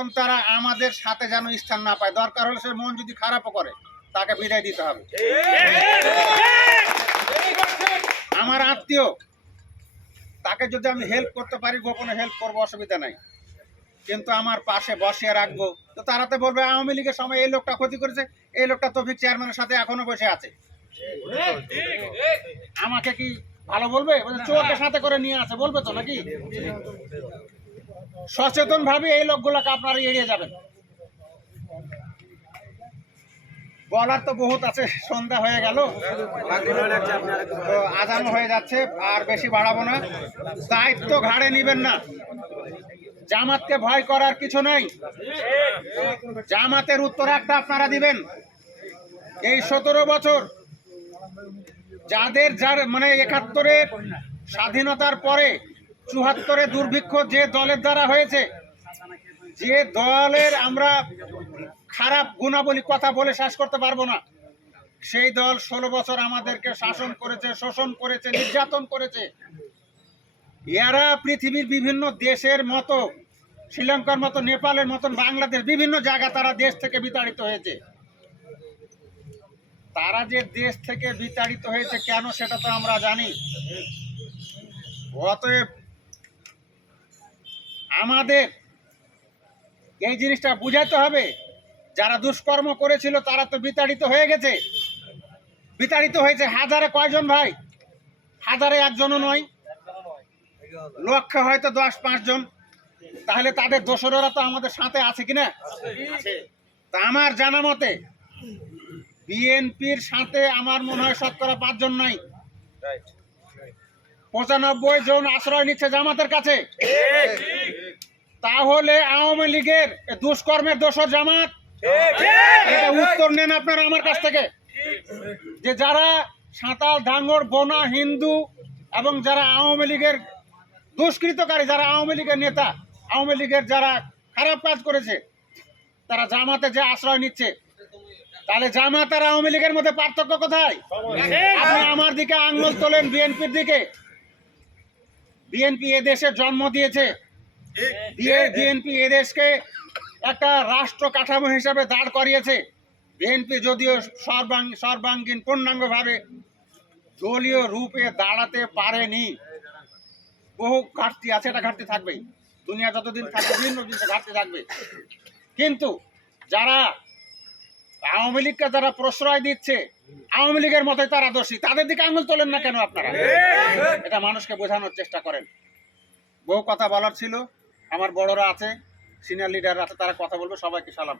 ততক্ষণ তারা আমাদের সাথে যেন স্থান না পায়। দরকার হলে সে মন যদি খারাপও করে, তাকে বিদায় দিতে হবে। আমার আত্মীয়, তাকে যদি আমি হেল্প করতে পারি, গোপনে হেল্প করব, অসুবিধা নাই। কিন্তু আমার পাশে বসিয়ে রাখব। তো তারা তো বলবে, আওয়ামী লীগের সময় এই লোকটা ক্ষতি করেছে, এই লোকটা তফিক চেয়ারম্যানের সাথে এখনও বসে আছে। আমাকে কি ভালো বলবে? চোখের সাথে করে নিয়ে আছে। বলবে তো নাকি? সচেতন ভাবে এই লোকগুলোকে আপনারা এড়িয়ে যাবেন। বলার তো বহুত আছে, সন্ধ্যা হয়ে গেল। তো আজানো হয়ে যাচ্ছে, আর বেশি বাড়াবো না। দায়িত্ব ঘাড়ে নিবেন না। জামাতকে ভয় করার কিছু নাই। জামাতের উত্তর একটা আপনারা দিবেন। এই সতেরো বছর যাদের যার মানে একাত্তরের স্বাধীনতার পরে চুহাত্তরে দুর্ভিক্ষ যে দলের দ্বারা হয়েছে, যে দলের আমরা খারাপ গুণাবলী কথা বলে শেষ করতে পারব না। সেই দল ষোলো বছর আমাদেরকে শাসন করেছে, শোষণ করেছে, নির্যাতন করেছে। এরা পৃথিবীর বিভিন্ন দেশের মতো, শ্রীলঙ্কার মতো, নেপালের মতন, বাংলাদেশ, বিভিন্ন জায়গা তারা দেশ থেকে বিতাড়িত হয়েছে। তারা যে দেশ থেকে বিতাড়িত হয়েছে কেন সেটা তো আমরা জানি। অতএব আমাদের এই জিনিসটা বুঝাতে হবে। যারা দুষ্কর্ম করেছিল তারা তো বিতাড়িত হয়ে গেছে। বিতাড়িত হয়েছে হাজারে কয়জন ভাই? হাজারে একজনও নয়। লক্ষ্যে হয়তো দশ পাঁচজন তাহলে তাদের দোসরেরা তো আমাদের সাথে আছে কিনা? তা আমার জানা মতে বিএনপির সাথে আমার মনে হয় শতকরা পাঁচজন নাই। পঁচানব্বই জন আশ্রয় নিচ্ছে জামাতের কাছে। তাহলে আওয়ামী লীগের দুষ্কর্মের দোষর জামাত। এটা উত্তর নেন আপনারা আমার কাছ থেকে। যে যারা সাঁতাল ডাঙ্গর বোনা, হিন্দু এবং যারা আওয়ামী লীগের দুষ্কৃতকারী, যারা আওয়ামী লীগের নেতা, আওয়ামী লীগের যারা খারাপ কাজ করেছে, তারা জামাতে যে আশ্রয় নিচ্ছে, তাহলে জামাত আর আওয়ামী লীগের মধ্যে পার্থক্য কোথায়? আপনি আমার দিকে আঙ্গুল তোলেন, বিএনপির দিকে। বিএনপি এদেশে জন্ম দিয়েছে বিএনপি এদেশকে একটা রাষ্ট্র কাঠামো হিসাবে দাঁড় করিয়েছে। বিএনপি যদিও সর্বাঙ্গ সর্বাঙ্গীন পূর্ণাঙ্গভাবে দলীয় রূপে দাঁড়াতে পারেনি। বহু ঘাটতি আছে এটা ঘাটতি থাকবেই। দুনিয়া যতদিন থাকবে বিভিন্ন জিনিসে ঘাটতি থাকবে। কিন্তু যারা আওয়ামী লীগকে যারা প্রশ্রয় দিচ্ছে আওয়ামী লীগের মতোই তারা দোষী। তাদের দিকে আঙুল তোলেন না কেন আপনারা? এটা মানুষকে বোঝানোর চেষ্টা করেন। বহু কথা বলার ছিল। আমার বড়রা আছে সিনিয়র লিডার আছে তারা কথা বলবে সবাইকে সালাম।